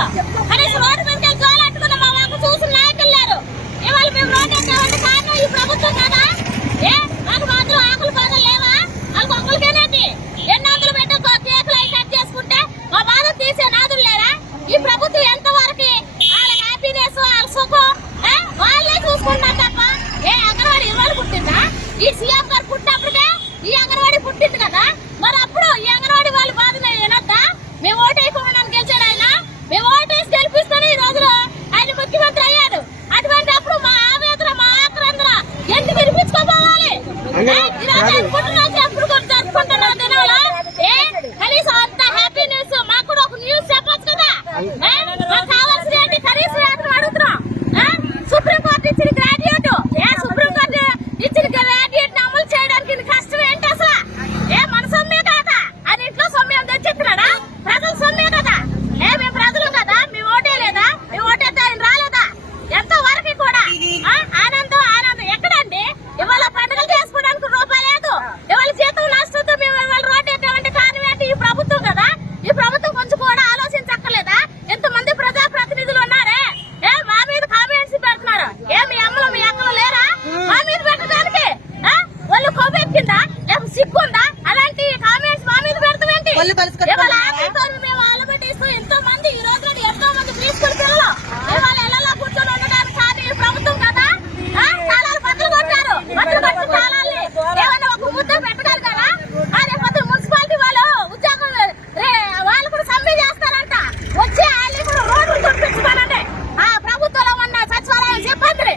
నాయకులు కనీసం రోడ్డు మీదకి జోలు అట్టుకున్న మా మాకు చూసిన నాయకులు లేరు. ఇవాళ మేము రోడ్డు ఎక్కామంటే కారణం ఈ ప్రభుత్వం కదా. మాకు మాత్రం ఆకులు బాధలు లేవా? వాళ్ళకి ఒక్కరికేనేది ఎన్ని వందలు పెట్టి కేకులు అవి కట్ చేసుకుంటే మా బాధ తీసే నాదులు లేరా? ఈ ప్రభుత్వం ఎంతవరకు వాళ్ళ హ్యాపీనెస్ వాళ్ళ సుఖం వాళ్ళే చూసుకుంటున్నారు తప్ప అంగన్వాడీ ఇవాళ పుట్టిందా? ఈ సీఎం గారు పుట్టినప్పుడే ఈ అంగన్వాడీ పుట్టింది కదా. మరి అప్పుడు ఈ అంగన్వాడీ వాళ్ళ బాధ వినొద్దా? మేము ఓటేయకుండా గెలిచాడు ఆయన. మేము ఓటేసి గెలిపిస్తేనే ఈ రోజులో ఆయన ముఖ్యమంత్రి అయ్యాడు. అటువంటి అప్పుడు మా ఆవేదన మా ఆక్రందన ఎందుకు వినిపించుకోపోవాలి? ఎప్పుడు జరుపుకుంటున్నాం దినాలు కనీసం అంత హ్యాపీనెస్ మాకు కూడా ఒక న్యూస్ చెప్పచ్చు కదా. మాకు కావాల్సిన ఏంటి? కనీసం వేతనం అడుగుతున్నాం. సుప్రీంకోర్టు ఇచ్చిన గ్రాడ్యుయేట్ సుప్రీంకోర్టు ఇచ్చిన గ్రాడ్యుయేట్ అమలు చేయడానికి కష్టం ఏంటి అసలు? మన సొమ్మే కాదా? అది ఇంట్లో సొమ్యం తెచ్చిస్తున్నాడా? ప్రజల సొమ్మే కదా. మేము ప్రజలు కదా. మేము ఓటే లేదా? మేము ఓటేస్తే ఆయన రాలేదా? ఎంతో వరకు కూడా ఆనందం ఆనందం ఎక్కడండి? ఇవాళ పండుగలు చేసుకోవడానికి రూపాయి లేదు. ఇవాళ జీతం నష్టంతో మేము ఇవాళ రోడ్డు ఎక్కామంటే కారణం ఏంటి? ఈ ప్రభుత్వం కదా. ఈ ప్రభుత్వం కొంచెం కూడా ఆలోచించక్కర్లేదా? ఎంతమంది ప్రజాప్రతినిధులు ఉన్నారే మా మీద కామెంట్స్ పెడుతున్నారు. మీ అమ్మలు మీ అక్కలు లేరా మా మీద పెట్టడానికి? వాళ్ళు కొవ్వెక్కిందా లేకపోతే సిగ్గుందా? అలాంటి కామెంట్స్ మా మీద పెడతామేంటి? ఇవాళ ఆకలితో మేము ఆలబెట్టిస్తూ ఎంతో మంది ఈ రోజు ఎంతో మంది ప్రీస్కూల్ పిల్లలు ఇవాళ ఎలా కూర్చొని ఉండడానికి కాదు ఈ ప్రభుత్వం కదా. తాళాలు బట్టలు కొట్టారు. బట్టలు కొట్టి తాళాలని ఏమైనా ఒక ముద్ద పెట్టగలరు కదా. రేపు మున్సిపాలిటీ వాళ్ళు ఉద్యోగం వాళ్ళు కూడా సమ్మె చేస్తారంట. వచ్చి వాళ్ళు కూడా రోడ్లు చుట్టించుకోనండి. ప్రభుత్వంలో ఉన్న సచివాలయం సిబ్బంది